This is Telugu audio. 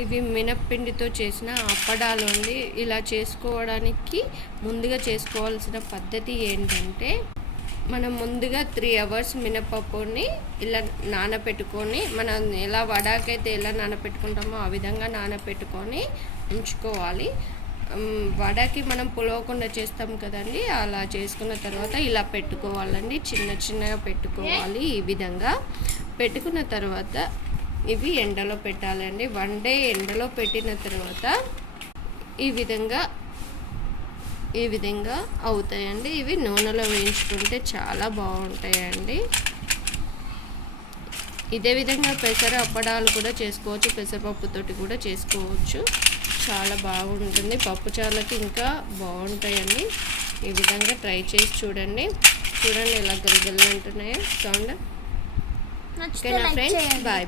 ఇవి మినప్పిండితో చేసిన అప్పడాలు అండి. ఇలా చేసుకోవడానికి ముందుగా చేసుకోవాల్సిన పద్ధతి ఏంటంటే, మనం ముందుగా 3 అవర్స్ మినపప్పుని ఇలా నానబెట్టుకొని, మనం ఎలా వడాకైతే ఎలా నానబెట్టుకుంటామో ఆ విధంగా నానబెట్టుకొని ఉంచుకోవాలి. వడకి మనం పులవకుండా చేస్తాం కదండి, అలా చేసుకున్న తర్వాత ఇలా పెట్టుకోవాలండి. చిన్నగా పెట్టుకోవాలి. ఈ విధంగా పెట్టుకున్న తర్వాత ఇవి ఎండలో పెట్టాలండి. 1 డే ఎండలో పెట్టిన తర్వాత ఈ విధంగా అవుతాయండి. ఇవి నూనెలో వేయించుకుంటే చాలా బాగుంటాయండి. ఇదే విధంగా పెసర అప్పడాలు కూడా చేసుకోవచ్చు, పెసరపప్పుతోటి కూడా చేసుకోవచ్చు. చాలా బాగుంటుంది. పప్పుచారులకి ఇంకా బాగుంటాయండి. ఈ విధంగా ట్రై చేసి చూడండి ఎలా గలగల అంటున్నాయో సౌండ్. ఓకేనా ఫ్రెండ్స్, బాయ్.